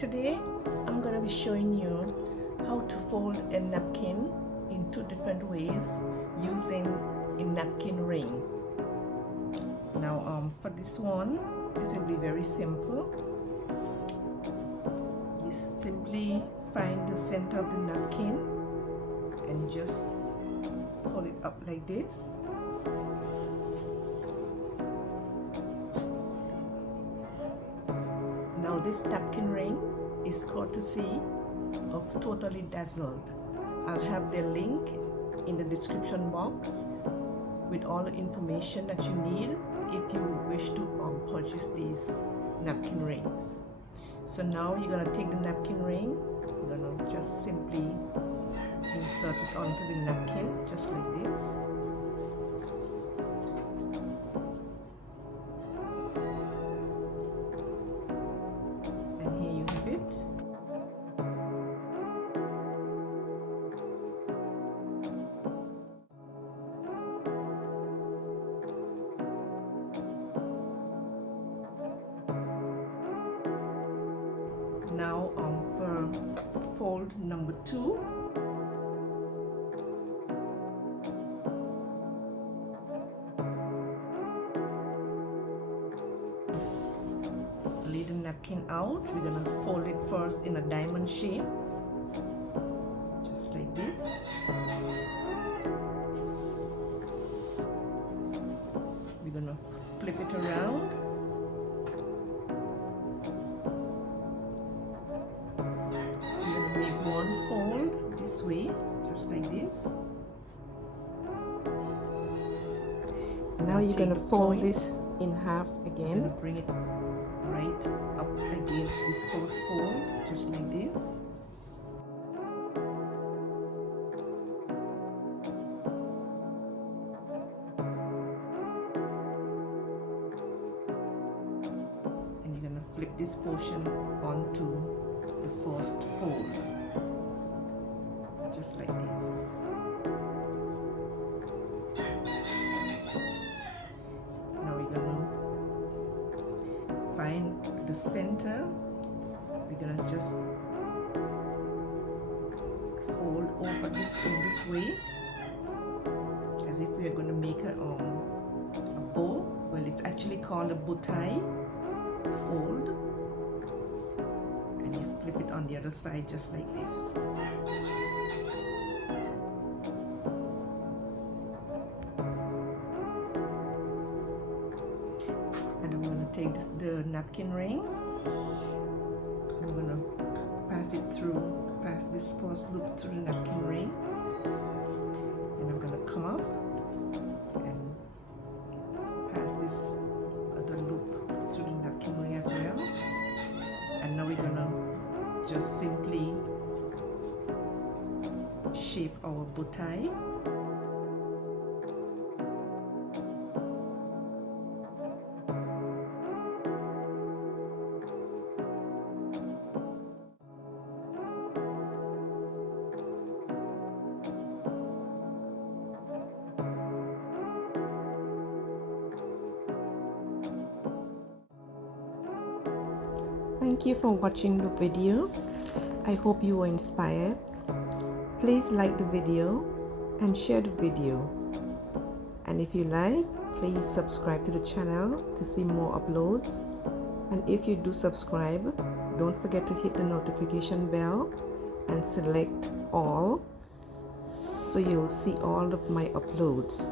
Today I'm going to be showing you how to fold a napkin in two different ways using a napkin ring. Now for this one, this will be very simple. You simply find the center of the napkin and you just pull it up like this. Now this napkin ring is courtesy of Totally Dazzled. I'll have the link in the description box with all the information that you need if you wish to purchase these napkin rings. So now you're going to take the napkin ring, you're going to just simply insert it onto the napkin just like this. And here you have it. Now for fold number 2, just lay the napkin out. We're gonna fold it first in a diamond shape, just like this. We're gonna flip it around. Make one fold this way, just like this. Now you're going to fold this in half again. Bring it right up against this first fold, just like this. And you're going to flip this portion onto the first fold, just like this. Now we're gonna find the center. We're gonna just fold over this in this way, as if we are gonna make a bow. Well, it's actually called a bow tie fold. And you flip it on the other side just like this. And I'm going to take the napkin ring. I'm going to pass this first loop through the napkin ring. And I'm going to come up and pass this other loop through the napkin ring as well. And now we're gonna just simply shape our bow tie. Thank you for watching the video. I hope you were inspired. Please like the video and share the video. And if you like, please subscribe to the channel to see more uploads. And if you do subscribe, don't forget to hit the notification bell and select all so you'll see all of my uploads.